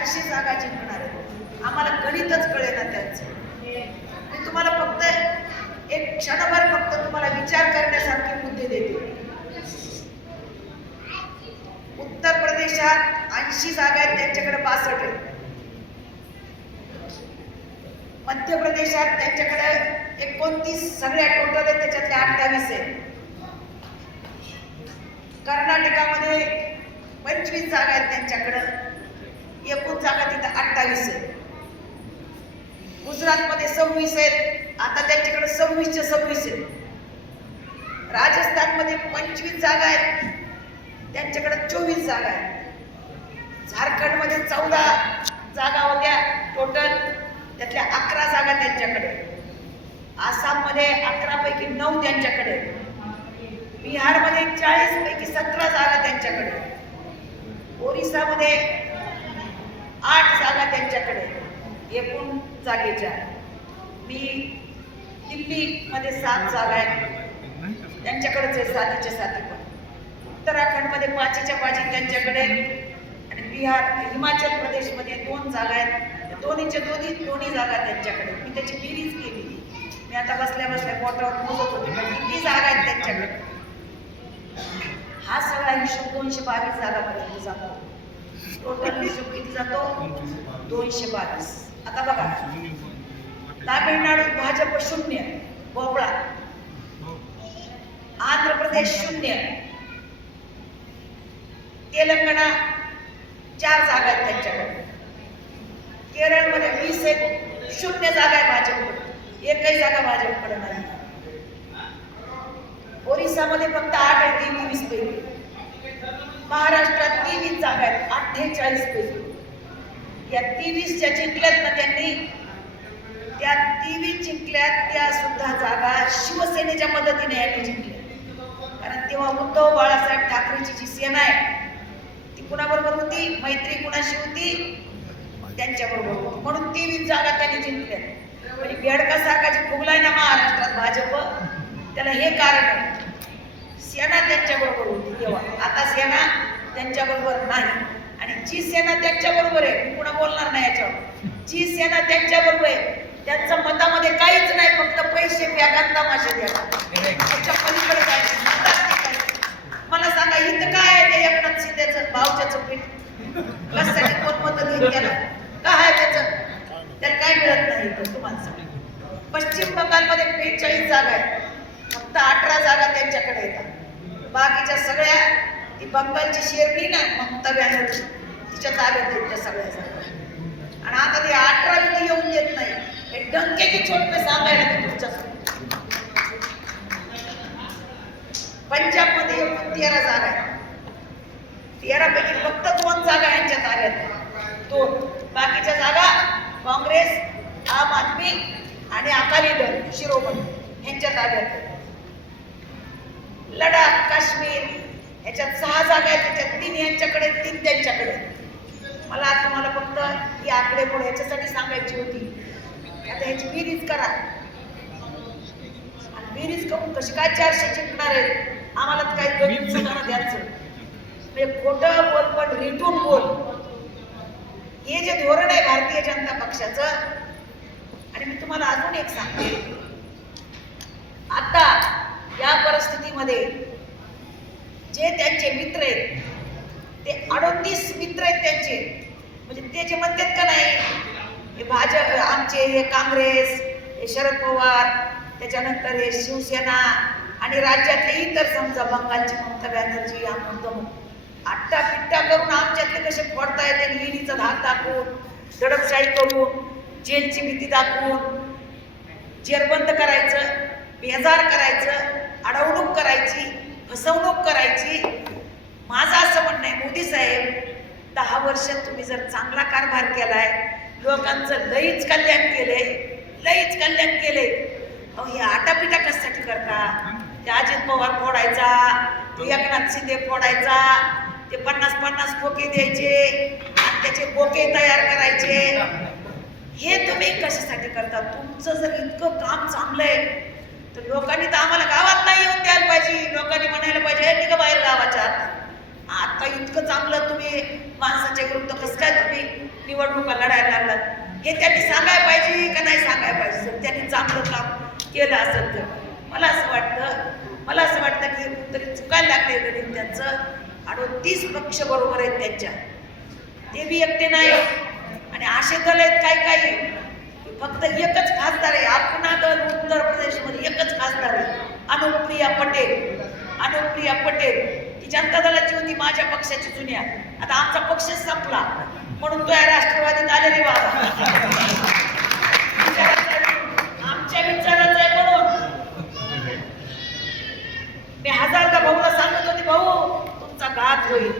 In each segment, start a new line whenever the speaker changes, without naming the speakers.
चारशे जागा जिंकणार आहे आम्हाला गणितच कळेना त्यांचं. मी तुम्हाला फक्त एक क्षणभर फक्त तुम्हाला विचार करण्यासारखे मुद्दे देते. उत्तर प्रदेशात ऐंशी जागा आहेत त्यांच्याकडे बासष्ट आहेत. मध्य प्रदेशात त्यांच्याकडे एकोणतीस सगळ्या टोटल आहेत त्याच्यातले अठ्ठावीस आहेत. कर्नाटकामध्ये पंचवीस जागा आहेत त्यांच्याकडं. एकूण जागा तिथं अठ्ठावीस आहेत गुजरातमध्ये सव्वीस आहेत. आता त्यांच्याकडे सव्वीसचे सव्वीस आहेत. राजस्थानमध्ये पंचवीस जागा आहेत. त्यांच्याकडे चोवीस जागा आहेत. झारखंडमध्ये चौदा जागा होत्या टोटल त्यातल्या अकरा जागा त्यांच्याकडे आसाममध्ये अकरापैकी नऊ त्यांच्याकडे बिहारमध्ये चाळीसपैकी सतरा जागा त्यांच्याकडे ओरिसामध्ये आठ जागा त्यांच्याकडे एकूण जागेच्या. मी दिल्लीमध्ये सात जागा आहेत. त्यांच्याकडेच आहे सातीच्या साती पण. उत्तराखंडमध्ये पाचीच्या पाची त्यांच्याकडे आणि बिहार हिमाचल प्रदेशमध्ये दोन जागा आहेत. दोन्हीच्या दोन्ही दोन्ही जागा त्यांच्याकडे मी त्याची बेरीज केली. मी आता बसल्या बसल्या मोटरवर मोजत होते पण किती जागा आहेत त्यांच्याकडे? हा सगळा हिशोब दोनशे बावीस जागापर्यंत जातो. टोटल हिशोब किती जातो दोनशे बावीस. आता बघा तामिळनाडूत भाजप शून्य बोबळा आंध्र प्रदेश शून्य. तेलंगणा चार जागा आहेत त्यांच्याकडे. केरळमध्ये वीस एक शून्य जागा आहे भाजपकडे एकही जागा भाजपकडे नाही. ओरिसामध्ये फक्त आठ आहे वीस पैकी. महाराष्ट्रात तेवीस जागा आहेत. अठ्ठेचाळीस पैकी. या तेवीस ज्या जिंकल्यात ना त्यांनी त्या तेवीस जिंकल्यात त्या सुद्धा जागा शिवसेनेच्या मदतीने यांनी जिंकल्या. कारण तेव्हा उद्धव बाळासाहेब ठाकरेची जी सेना आहे ती कुणाबरोबर होती? मैत्री कुणाशी होती? त्यांच्याबरोबर होती. म्हणून तेवीस जागा त्यांनी जिंकल्या म्हणजे बेडकासारखा जे फुगलाय ना महाराष्ट्रात भाजप त्याला हे कारण आहे. सेना त्यांच्याबरोबर होती. तेव्हा. आता सेना त्यांच्याबरोबर नाही. आणि जी सेना त्यांच्याबरोबर आहे मी पुन्हा बोलणार नाही याच्यावर. जी सेना त्यांच्याबरोबर आहे त्यांचं मतामध्ये काहीच नाही फक्त पैसे प्या तमाशे द्या त्याच्या पलीकडे काय मला सांगा इथं काय आहे ते एकनाथ शिंदेचं भावच्याचं पीठ? कशासाठी कोण मत देईल त्याला काय आहे त्याचं? त्याला काय मिळत नाही तुम्हाला पश्चिम बंगालमध्ये बेचाळीस जागा आहेत. फक्त अठरा जागा त्यांच्याकडे येतात. बाकीच्या सगळ्या ती बंगालची शेरणी ना ममता बॅनर्जी तिच्या ताब्यात आहेत सगळ्या. आणि आता ती अठरा विधी येऊन देत नाही. हे डंके की सांगायला मी तुमच्या पंजाबमध्ये एकूण तेरा जागा तेरापैकी फक्त दोन जागा यांच्या ताब्यात दोन. बाकीच्या जागा काँग्रेस आम आदमी आणि अकाली दल शिरोमणी यांच्या ताब्यात लडाख काश्मीर ह्याच्यात सहा जागा आहेत त्याच्यात तीन यांच्याकडे तीन त्यांच्याकडे. मला तुम्हाला फक्त ही आकडेमोड ह्याच्यासाठी सांगायची होती. आता ह्याची बेरीज करा. आणि बेरीज करून कशी काय चारशे जिंकणार आहेत? आम्हाला तर काही गणित सुद्धा द्यायचं म्हणजे खोटं बोल पण रिटून बोल. हे जे धोरण आहे भारतीय जनता पक्षाचं आणि मी तुम्हाला अजून एक सांगते. आता या परिस्थितीमध्ये जे त्यांचे मित्र आहेत ते अडोतीस मित्र आहेत त्यांचे. म्हणजे ते जे म्हणतात का नाही हे भाजप आमचे हे काँग्रेस हे शरद पवार त्याच्यानंतर हे शिवसेना आणि राज्यातले इतर समजा बंगालची ममता बॅनर्जी अमुक आट्टा पिट्टा करून आमच्यातले कसे पडता येते ईडीचा धाक दाखवून दडपशाही करून जेलची भीती दाखवून जेरबंद करायचं बेजार करायचं अडवणूक करायची फसवणूक करायची. माझं असं म्हणणं आहे मोदी साहेब दहा वर्षात तुम्ही जर चांगला कारभार केलाय लोकांचं लईच कल्याण केलंय लईच कल्याण केले अहो हे आटापिटा कशासाठी करता? ते अजित पवार फोडायचा ते एकनाथ शिंदे फोडायचा ते पन्नास पन्नास खोके द्यायचे आणि त्याचे बोके तयार करायचे. हे तुम्ही कशासाठी करता? तुमचं जर इतकं काम चांगलं आहे तर लोकांनी तर आम्हाला गावात नाही येऊन द्यायला पाहिजे. लोकांनी म्हणायला पाहिजे "हे निघा बाहेर गावाच्या आत. आता इतकं चांगलं तुम्ही माणसाच्या विरुद्ध कसं काय तुम्ही निवडणुका लढायला लागलात? हे त्यांनी सांगायला पाहिजे का नाही सांगायला पाहिजे? जर त्यांनी चांगलं काम केलं असेल तर. मला असं वाटतं मला असं वाटतं की तरी चुकायला लागले गणित त्यांचं. अडोतीस पक्ष बरोबर आहेत त्यांच्या. ते बी एकटे नाही. आणि असे दल आहेत काही काही फक्त एकच खासदार आहे. आपणा उत्तर प्रदेशमध्ये एकच खासदार आहे. अनुप्रिया पटेल. अनुप्रिया पटेल. ती जनता दलाची होती माझ्या पक्षाची जुन्या आता आमचा पक्षच संपला. म्हणून तो या राष्ट्रवादीत आले रे बाबा. आमच्या विचाराचा आहे म्हणून. मी हजारदा भाऊला सांगत होती भाऊ तुमचा घात होईल.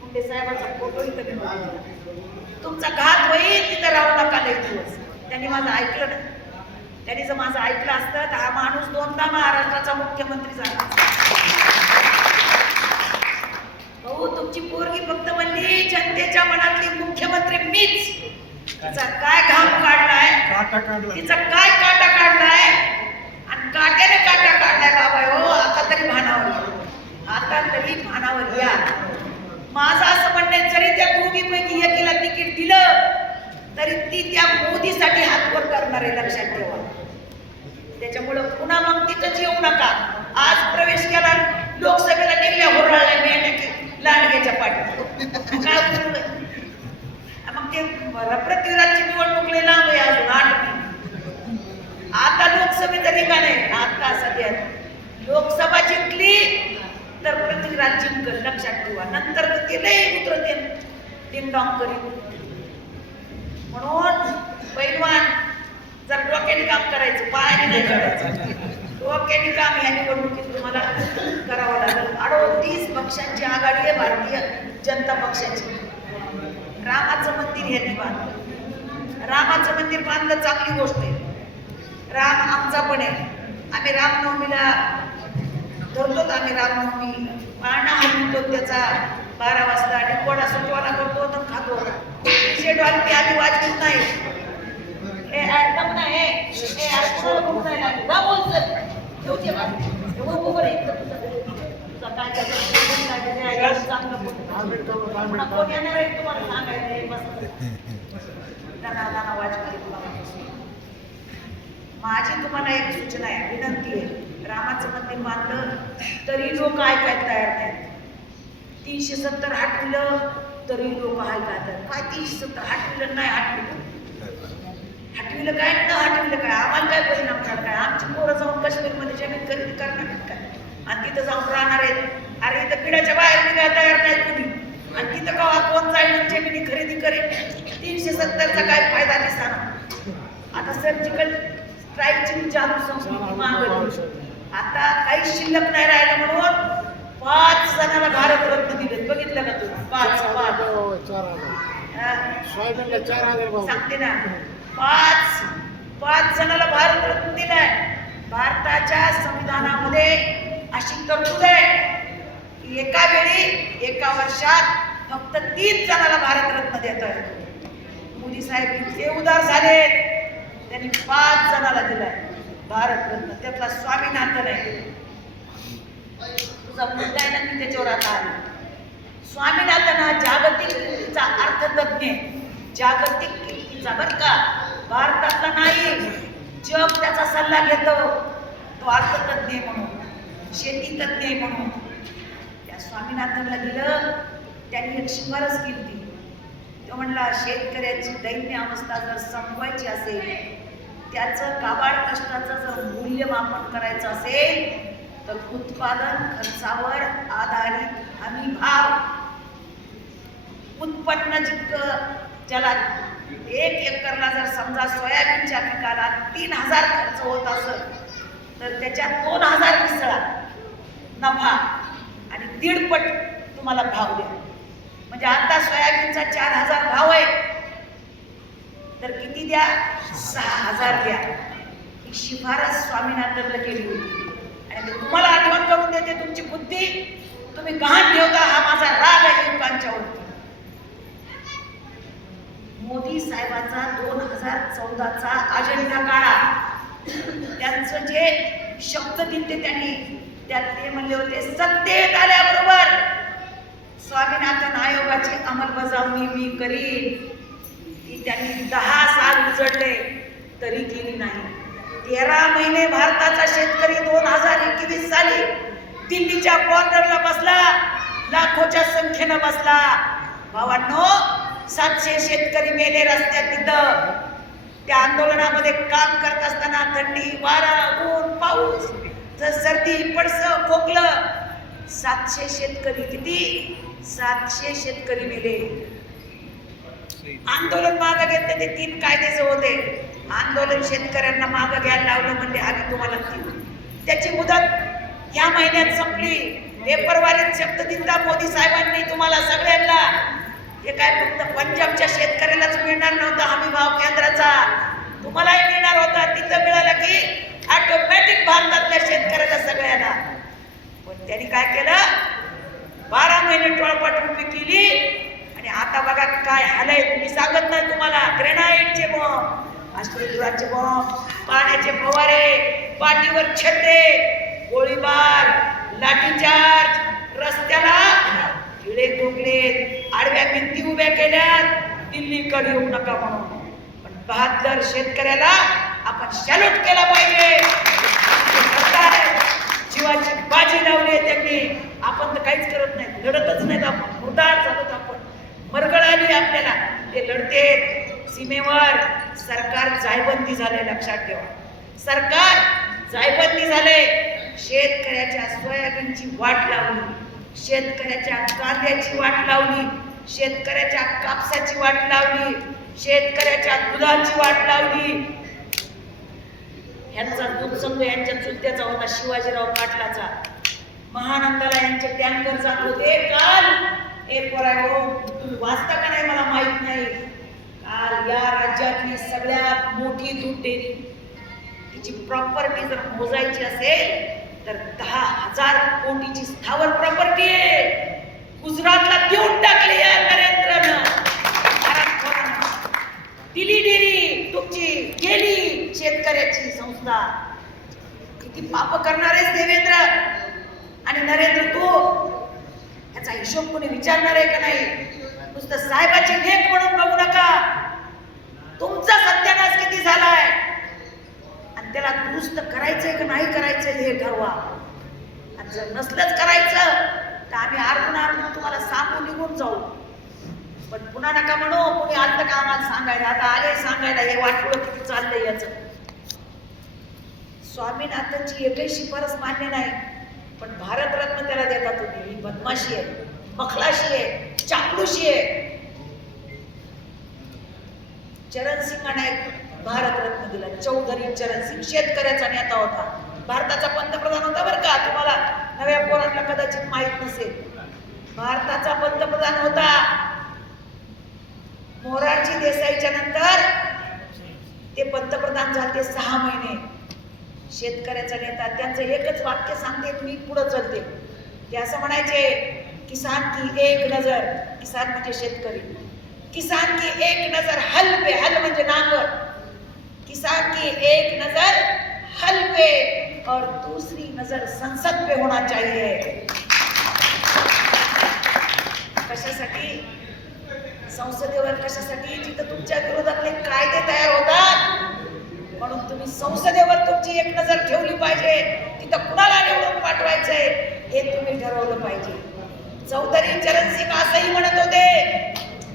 मुंडे साहेबांचा फोटो इथं तुमचा घात होईल तिथं राहू नका लई दिवस. त्यांनी माझं ऐकलं नाही. त्यांनी जर माझं ऐकलं असतं तर हा माणूस दोनदा महाराष्ट्राचा मुख्यमंत्री झाला. भाऊ तुमची पोरगी फक्त म्हणली जनतेच्या मनातली मुख्यमंत्री मीच. तिचा काय घाम काढलाय. तिचा काय काटा काढलाय आणि काट्याने काटा काढलाय बाबा हो आता तरी भानावर या आता तरी भानावर या माझं असं म्हणणं आहे, जरी त्या दोघीपैकी एकीला तिकीट दिलं तरी ती त्या मोदीसाठी हातवर करणार आहे लक्षात ठेवा त्याच्यामुळं पुन्हा मग तिथंच येऊ नका आज प्रवेश केला लोकसभेला निघल्या होराळल्या मिळाल्या की लांडग्याच्या पाठी काय उपयोग आहे? मग ते पृथ्वीराजची निवडणूक लय लांब आहे अजून आठ आता लोकसभेचं ठिकाण आहे. आता सध्या लोकसभा जिंकली तर पृथ्वीराज जिंकल लक्षात ठेवा. नंतर तर ते लय उतरते डिंगडॉंग करीत. म्हणून पैलवान जर डोक्याने काम करायचं पायाने नाही करायचं डोक्याने काम या निवडणुकीत तुम्हाला करावं लागेल. अडोतीस पक्षांची आघाडी आहे भारतीय जनता पक्षाची. रामाचं मंदिर यांनी बांधलं रामाचं मंदिर बांधलं चांगली गोष्ट आहे. राम आमचा पण आहे. आम्ही रामनवमीला धरतो आम्ही रामनवमी पाळणा हलवतो त्याचा बारा वाजता आणि कोणा सुटवाना करतो तर खातो. शेड वाजते आम्ही वाजवत नाही. हे ऐकत नाही. हे ऐकून बोलू नाही लागली. जा बोल ठेवते बा. माझी तुम्हाला एक सूचना आहे विनंती आहे. रामाचं मंदिर बांधलं तरी लोक ऐकायला तयार नाहीत. तीनशे सत्तर आठवलं तरी लोक ऐकतात काय तीनशे सत्तर? हटविलं नाही हटविलं हटविलं काय? न हटविलं काय? आम्हाला काय परिणाम करणार काय? आमची पोरं जाऊन काश्मीरमध्ये जमीन खरेदी करणार आहेत काय? आणि तिथं जाऊन राहणार आहेत. अरे इथं पिढ्याच्या बाहेर निघायला तयार नाही कुणी. आणि तिथं कवा कोण जाईल जमिनी खरेदी करेल तीनशे सत्तरचा काय फायदा दिसणार आता सर्जिकल स्ट्राईकची चालू संस्कृती मागवली. आता काही शिल्लक नाही राहिलं म्हणून पाच जणांना भारतरत्न दिले बघितलं का तू? पाच पाच. हा. सांगते ना. पाच पाच जणाला भारतरत्न दिलाय. भारताच्या संविधानामध्ये अशी तरतूद आहे. की एका वेळी एका वर्षात फक्त तीन जणाला भारतरत्न देत आहे. मोदी साहेब इतके उदार झाले त्यांनी पाच जणाला दिलाय. भारतरत्न त्यातला स्वामीनाथन आहे. तुझा मुद्दा आहे ना मी त्याच्यावर आता आलो. स्वामीनाथन हा जागतिक कीर्तीचा अर्थतज्ञ जागतिक कीर्तीचा बर का. भारतातला नाही. जग त्याचा सल्ला घेतो. तो अर्थतज्ञ म्हणून. शेती तज्ञ आहे म्हणून. त्या स्वामीनाथनला दिलं त्यांनी एक शिफारस केली ती तो म्हणला शेतकऱ्याची दैन्य अवस्था जर संपवायची असेल त्याचं काबाड कष्टाचं जर मूल्यमापन करायचं असेल तर उत्पादन खर्चावर आधारित हमी भाव. उत्पन्न जितकं ज्याला एक एकरला जर समजा सोयाबीनच्या पिकाला तीन हजार खर्च होत असेल तर त्याच्यात दोन हजार मिसळा. नफा आणि दीडपट तुम्हाला भाव द्या. म्हणजे आता सोयाबीनचा चार हजार भाव आहे. तर किती द्या? सहा हजार द्या. ही शिफारस स्वामीनाथनला केली होती. आणि तुम्हाला आठवण करून देते तुमची बुद्धी. तुम्ही गहाण ठेवता हा माझा राग आहे युवकांच्यावरती मोदी साहेबांचा दोन हजार चौदाचा अजेंडा काढा. त्यांचं जे शब्द दिले त्यांनी त्यात ते म्हणले होते सत्तेत आल्याबरोबर स्वामीनाथन आयोगाची अंमलबजावणी मी करीन. ती त्यांनी दहा साल उजडले तरी केली नाही. तेरा महिने भारताचा शेतकरी दोन हजार एकवीस साली दिल्लीच्या बॉर्डरला बसला लाखोच्या संख्येनं बसला. भावांनो सातशे शेतकरी मेले रस्त्यात तिथं त्या आंदोलनामध्ये काम करत असताना थंडी वारा ऊन पाऊस जर सर्दी पडस खोकलं. सातशे शेतकरी किती? सातशे शेतकरी मेले. आंदोलन मागं घेतले ते तीन कायदेच होते. आंदोलन शेतकऱ्यांना मागं घ्यायला लावलं म्हणजे आम्ही तुम्हाला देऊ. त्याची मुदत या महिन्यात संपली. पेपरवाले शब्द दिला मोदी साहेबांनी तुम्हाला सगळ्यांना. हे काय फक्त पंजाबच्या शेतकऱ्यालाच मिळणार नव्हता हमी भाव केंद्राचा. तुम्हालाही मिळणार होता. तिथं मिळालं की ऑटोमॅटिक भारतातल्या शेतकऱ्याला सगळ्यांना. पण त्यांनी काय केलं? बारा महिने टोळपाट उभी केली. आणि आता बघा काय हाल आहे मी सांगत नाही तुम्हाला. ग्रेनाईटचे बॉम्ब अश्वधुराचे बॉम्ब पाण्याचे फवारे पाठीवर छत्रे गोळीबार लाठीचार्ज रस्त्याला किडे कोकलेत आडव्या भिंती उभ्या केल्यात. दिल्लीकडे येऊ नका म्हणून. पण बहात्तर शेतकऱ्याला आपण सॅल्यूट केला पाहिजे. जीवाची बाजी लावली आहे त्यांनी. आपण तर काहीच करत नाही. लढतच नाहीत आपण. मुदाड झालोत आपण. मरगळ आली आपल्याला ते लढते. सीमेवर सरकार जायबंदी झाले लक्षात ठेवा. सरकार जायबंदी झाले शेतकऱ्याच्या सोयाबीनची वाट लावली. शेतकऱ्याच्या कांद्याची वाट लावली. शेतकऱ्याच्या कापसाची वाट लावली. शेतकऱ्याच्या दुधाची वाट लावली. यांचा दूधसंघ यांच्या चुलत्याचा होता शिवाजीराव पाटलाचा. महानंदाला यांचे टँकर जात होते काल! हे पोरायो तुम्ही वाचता का नाही मला माहीत नाही? काल या राज्यातली सगळ्यात मोठी दूध डेअरी. तिची प्रॉपर्टी जर मोजायची असेल तर दहा हजार कोटीची स्थावर प्रॉपर्टी आहे. गुजरातला देऊन टाकली या नरेंद्रनं महाराष्ट्रानं. दिली डेअरी तुमची गेली सुद्धा. किती पाप करणारेच देवेंद्र. आणि नरेंद्र तू. याचा हिशोब कोणी विचारणार आहे का नाही? नुसतं साहेबाची लेख म्हणून बघू नका. तुमचा सत्यानाश किती झालाय? आणि त्याला दुरुस्त करायचंय का नाही करायचं हे ठरवा. आणि जर नसलंच करायचं तर आम्ही आरडून आरडून तुम्हाला सांगून निघून जाऊ. पण पुन्हा नका म्हणू कोणी आलं का आम्हाला सांगायला? आता आले सांगायला हे वाटलं किती चाललंय याचं. स्वामीनाथनची एकही शिफारस मान्य नाही पण भारतरत्न त्याला देता तुम्ही. ही बदमाशी आहे मखलाशी आहे चापलूशी आहे. चरण सिंगांना भारतरत्न दिला. चौधरी चरण सिंग शेतकऱ्याचा नेता होता. भारताचा पंतप्रधान होता बरं का. तुम्हाला नव्या पोरांना कदाचित माहीत नसेल. भारताचा पंतप्रधान होता. मोरारजी देसाईच्या नंतर ते पंतप्रधान झाले सहा महिने. शेतकऱ्याचा नेता त्यांचं एकच वाक्य सांगते मी पुढं चलते. ते असं म्हणायचे किसान की एक नजर किसान म्हणजे शेतकरी. किसान की एक नजर हल पे हल म्हणजे नांगर. किसान की एक नजर हल पे और दूसरी नजर संसद पे होना चाहिए. कशासाठी? संसदेवर कशासाठी? जिथं तुमच्या विरोधातले कायदे तयार होतात म्हणून तुम्ही संसदेवर तुमची एक नजर ठेवली पाहिजे. तिथं कुणाला निवडून पाठवायचंय हे तुम्ही ठरवलं पाहिजे. चौधरी चरण सिंग असंही म्हणत होते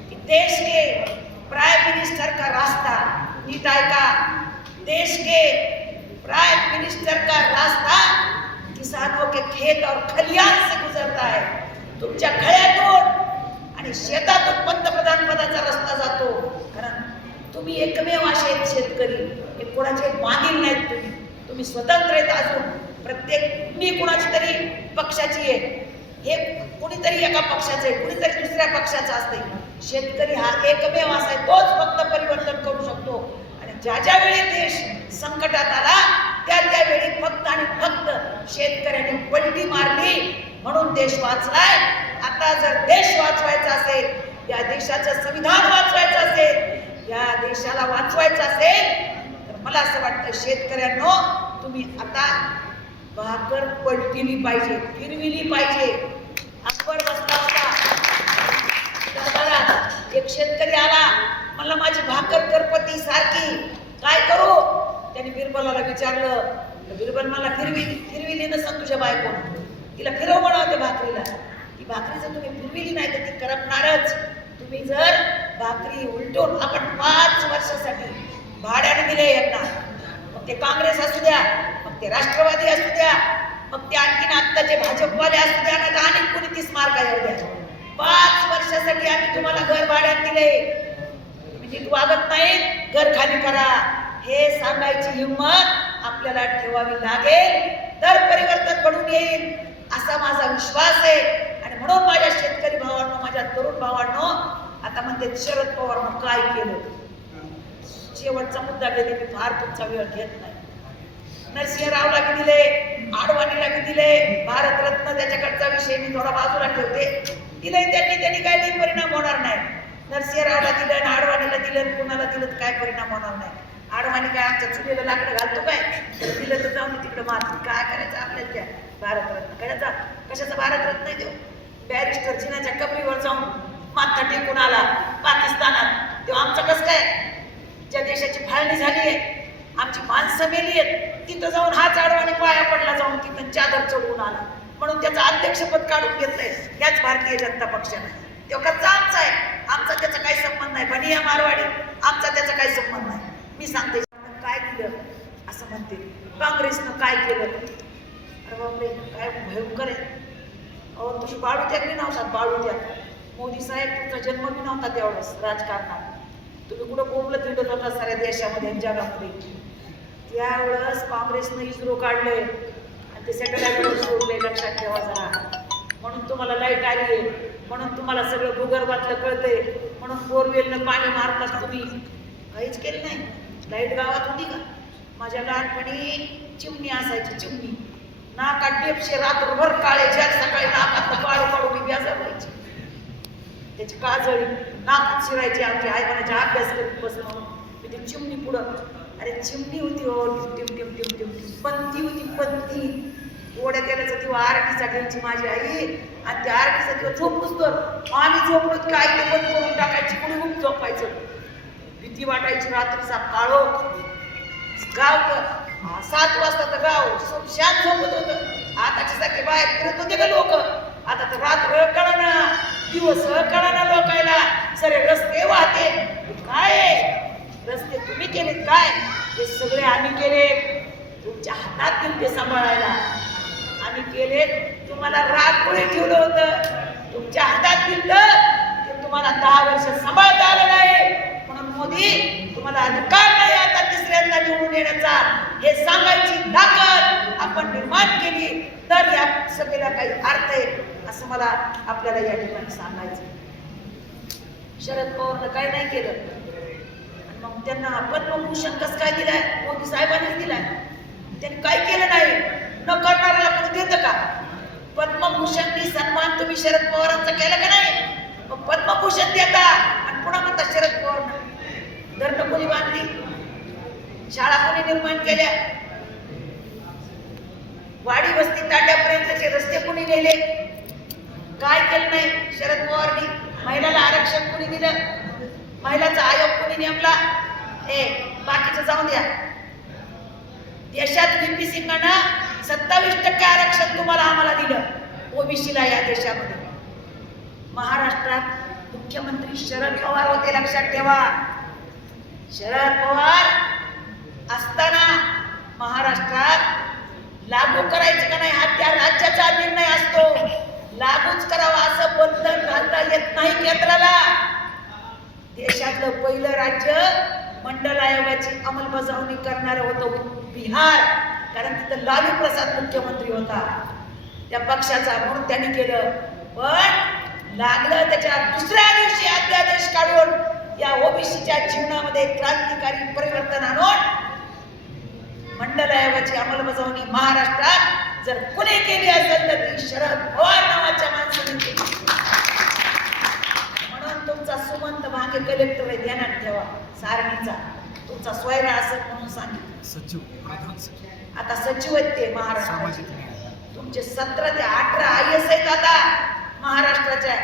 की देश के प्राइम मिनिस्टर का रास्ता. नीट ऐका. देश के प्राइम मिनिस्टर का रास्ता किसानों के खेत और खलियान से गुजरता है. तुमच्या खळ्यातून आणि शेतातून पंतप्रधान पदाचा रस्ता जातो. कारण तुम्ही एकमेव असे आहेत शेतकरी. हे कोणाचे मागील नाहीत तुम्ही. तुम्ही स्वतंत्र आहेत असून प्रत्येक मी कुणाची तरी पक्षाची आहे. हे कुणीतरी एका पक्षाचं आहे कुणीतरी दुसऱ्या पक्षाचा असते शेतकरी हा एकमेव असा आहे तोच फक्त परिवर्तन करू शकतो. आणि ज्या ज्या वेळी देश संकटात आला त्या त्यावेळी फक्त आणि फक्त शेतकऱ्यांनी पलटी मारली म्हणून देश वाचलाय. आता जर देश वाचवायचा असेल या देशाचं संविधान वाचवायचं असेल या देशाला वाचवायचं असेल तर मला असं वाटतं शेतकऱ्यांनो तुम्ही आता भाकर पलटिली पाहिजे फिरविली पाहिजे. अकबर बसला होता. एक शेतकरी आला मला माझी भाकर करपती सारखी काय करू? त्याने बिरबलाला विचारलं तर बिरबल मला फिरवी फिरविली नसन तुझ्या बायको तिला फिरव म्हणावं भाकरीला. ती भाकरी जर तुम्ही फिरविली नाही तर ती करपणारच. तुम्ही जर रात्री उलटून आपण पाच वर्षासाठी भाड्याने दिले यांना. मग ते काँग्रेस असू द्या मग ते राष्ट्रवादी असू द्या मग ते आणखीन आत्ताचे भाजपवाले असू द्या ना आणि कुणी तीस मार्क येऊ द्या. पाच वर्षासाठी आम्ही तुम्हाला घर भाड्यात दिले. तुम्ही नीट वागत नाही घर खाली करा. हे सांगायची हिंमत आपल्याला ठेवावी लागेल. तर परिवर्तन घडून येईल असा माझा विश्वास आहे. आणि म्हणून माझ्या शेतकरी भावांनो माझ्या तरुण भावांनो आता म्हणते शरद पवारनं काय केलं? शेवटचा मुद्दा घेते मी फार तुमचा वेळ घेत नाही. नरसिंहरावला की दिले आडवाणीला की दिले भारतरत्न त्याच्याकडचा विषय मी थोडा बाजूला ठेवते. दिले त्यांनी त्यांनी काय काही परिणाम होणार नाही. नरसिंहरावला दिलं आणि आडवाणीला दिलं कुणाला दिलं तर काय परिणाम होणार नाही. आडवाणी काय आमच्या चुलीला लाकडं घालतो काय? दिलं तर जाऊन तिकडे मारतो काय करायचं आपल्याला त्या भारतरत्न कशाचा कशाचा भारतरत्न देऊ बॅरिस्टर जिनाच्या कबरीवर जाऊन माथा टेकून आला पाकिस्तानात. तेव्हा आमचं कसं काय? ज्या देशाची फाळणी झाली आहे आमची माणसं मेली आहेत तिथं जाऊन हाच आडवाने पाया पडला जाऊन तिथं चादर चढवून आला. म्हणून त्याचं अध्यक्षपद काढून घेतलंय याच भारतीय जनता पक्षानं. तो कच्चा आमचा आहे. आमचा त्याचा काही संबंध नाही. बनिया मारवाडी आमचा त्याचा काही संबंध नाही. मी सांगते काय केलं? असं म्हणते. काँग्रेसनं काय केलं? अरे बापरे काय भयंकर आहे. अहो तुझी बाळू त्याग बी नव्हतात बाळू द्या मोदी साहेब तुमचा जन्म बी नव्हता तेवढंच राजकारणात. तुम्ही कुठं बोंबलं तिंडत होता साऱ्या देशामध्ये जगामध्ये? त्यावेळेस काँग्रेसनं इस्रो काढले आणि ते सॅटेलाईट सोडले लक्षात ठेवा जरा. म्हणून तुम्हाला लाइट आली आहे. म्हणून तुम्हाला सगळं भूगर्भातलं कळतंय. म्हणून बोरवेलनं पाणी मारतात तुम्ही. काहीच केलं नाही. लाइट गावात होती का? माझ्या लहानपणी चिमणी असायची चिमणी. नाकात डेपशे रात्रभर काळे चार सकाळी नाकात पाळू पाडू मी व्याजा व्हायची. त्याची काजळी नाकात शिरायची आमची आई म्हणायची अभ्यास करून बस म्हणून मी ती चिमणी पुढं अरे चिमणी होती हो. टिम टिम टिम टिम पंथी होती पंथी गोड्या तेलाचा दिवा आरतीचा घ्यायची माझी आई. आणि त्या आरतीचा दिवा झोपूच तर. आम्ही झोपलो की आई ते बंद करून टाकायची कुणी खूप झोपायचं? भीती वाटायची रात्रीचा काळो. गाव सात वाजता तर गाव. शांत झोपत होतं. आताच्या सारखे बाहेर फिरत होते का लोक? आता तर रात्र कळना दिवस कळना लोकायला. सरे रस्ते वाहते. काय? आहे? रस्ते तुम्ही केलेत काय? हे सगळे आम्ही केले. तुमच्या हातात दिल ते सांभाळायला. आम्ही केले. तुम्हाला रातपुळी ठेवलं होतं. तुमच्या हातात दिलं. ते तुम्हाला दहा वर्ष सांभाळता आलं नाही. म्हणून मोदी तुम्हाला अधिकार नाही आता तिसऱ्यांदा निवडून येण्याचा. हे सांगायची ताकद आपण निर्माण केली तर या सभेला काही अर्थ आहे असं मला आपल्याला या ठिकाणी सांगायचं शरद पवारनं काय नाही केलं. मग त्यांना पद्मभूषण कसं काय दिलाय? मोदी साहेबांनीच दिलाय. त्यांनी काय केलं नाही. न करणाऱ्याला कोणी देतं का? पद्मभूषणनी सन्मान तुम्ही शरद पवारांचा केला का नाही? मग पद्मभूषण देता. आणि पुन्हा म्हणता शरद पवार धरणं कोणी बांधली. शाळा कोणी निर्माण केल्या. वाडी वस्ती तांड्यापर्यंतचे रस्ते कोणी नेले? काय केलं नाही? शरद पवारनी महिलाला आरक्षण कोणी दिलं? महिलाचा आयोग कोणी नेमला? हे बाकीचं जाऊन द्या. देशात व्हीपी सिंगानं सत्तावीस टक्के आरक्षण तुम्हाला आम्हाला दिलं. ओबीसीला या देशामध्ये. महाराष्ट्रात मुख्यमंत्री शरद पवार होते लक्षात ठेवा. शरद पवार असताना महाराष्ट्रात लागू करायचं का नाही हा त्या राज्याचा निर्णय असतो. लागूच करावा असं बंधन घालता येत नाही केंद्राला. देशातलं पहिलं राज्य मंडल आयोगाची अंमलबजावणी करणारं होतं बिहार. कारण तिथं लालू प्रसाद मुख्यमंत्री होता. त्या पक्षाचा म्हणून त्यांनी केलं. पण लागलं त्याच्या दुसऱ्या दिवशी अध्यादेश काढून या ओबीसीच्या जीवनामध्ये क्रांतिकारी परिवर्तन आणून मंडल आयोगाची अंमलबजावणी महाराष्ट्रात जर कुणी केली असेल तर ती शरद पवार नावाच्या माणसाने केली. म्हणून तुमचा सुमंत भांगे कलेक्टर आहे ध्यानात ठेवा सारणीचा. तुमचा स्वैरा असेल म्हणून सांगितलं.
सचिव
आता सचिव आहेत ते महाराष्ट्राचे.
न्याय.
तुमचे सतरा ते अठरा आय एस आहेत आता महाराष्ट्राच्या.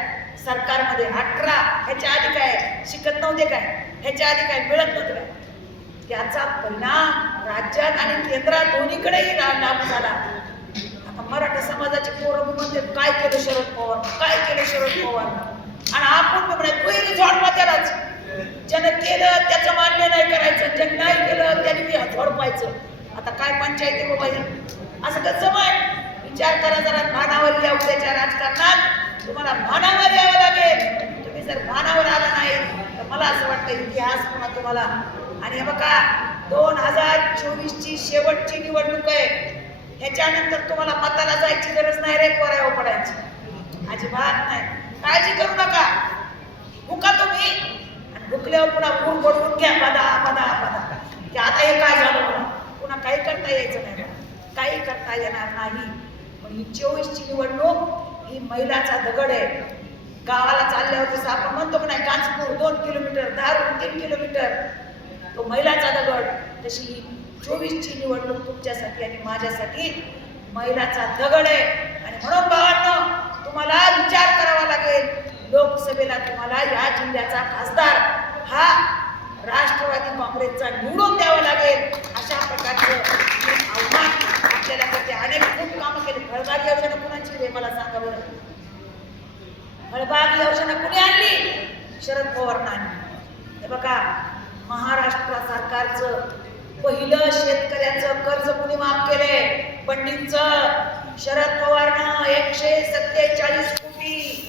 सरकारमध्ये अठरा ह्याच्या आधी काय? शिकत नव्हते काय? ह्याच्या आधी काय? मिळत नव्हतं काय? त्याचा परिणाम राज्यात आणि केंद्रात दोन्हीकडेही लागू झाला. आता मराठा समाजाचे पोरं म्हणते काय केलं शरद पवार? काय केलं शरद पवार? आणि आपण म्हणे तूही रिझॉर्ट त्यालाच ज्यानं केलं त्याचं मान्य नाही करायचं. ज्यानं नाही केलं त्याने मी झोडपायचं. आता काय पंचायती बाबा ही? असं कसं म्हण विचार करा जरा भानावर या उद्याच्या राजकारणात. तुम्हाला भानावर या जर भानावर आला नाही तर मला असं वाटतं इतिहास पुन्हा तुम्हाला. आणि हे बघा दोन हजार चोवीस ची शेवटची निवडणूक आहे. ह्याच्यानंतर तुम्हाला मताला जायची गरज नाही रे पोरावर पडायची अजिबात नाही. काळजी करू नका. भुका तुम्ही. आणि भुकल्यावर पुन्हा फोन बोलवून घ्या. पदा पदा पदा की आता हे काय झालं पुन्हा काही करता यायचं नाही. काही करता येणार नाही. पण ही चोवीसची निवडणूक ही महिलाचा दगड आहे. गावाला चालल्यावर जसं आपण म्हणतो की नाही कांचपूर दोन किलोमीटर धारून तीन किलोमीटर तो महिलाचा दगड तशी ही चोवीसची निवडणूक तुमच्यासाठी आणि माझ्यासाठी महिलाचा दगड आहे. आणि म्हणून बाबांनो तुम्हाला विचार करावा लागेल. लोकसभेला तुम्हाला या जिल्ह्याचा खासदार हा राष्ट्रवादी काँग्रेसचा निवडून द्यावा लागेल. अशा प्रकारचं आव्हान आपल्याला करते. अनेक खूप कामं केली. फळबाग योजना कुणाची रे मला सांगा बरं. फळबागी ही औषधं कुणी आणली? शरद पवारनं आणली. हे बघा महाराष्ट्र सरकारचं पहिलं शेतकऱ्याचं कर्ज कुणी माफ केले पंडितचं. शरद पवारनं एकशे सत्तेचाळीस कोटी.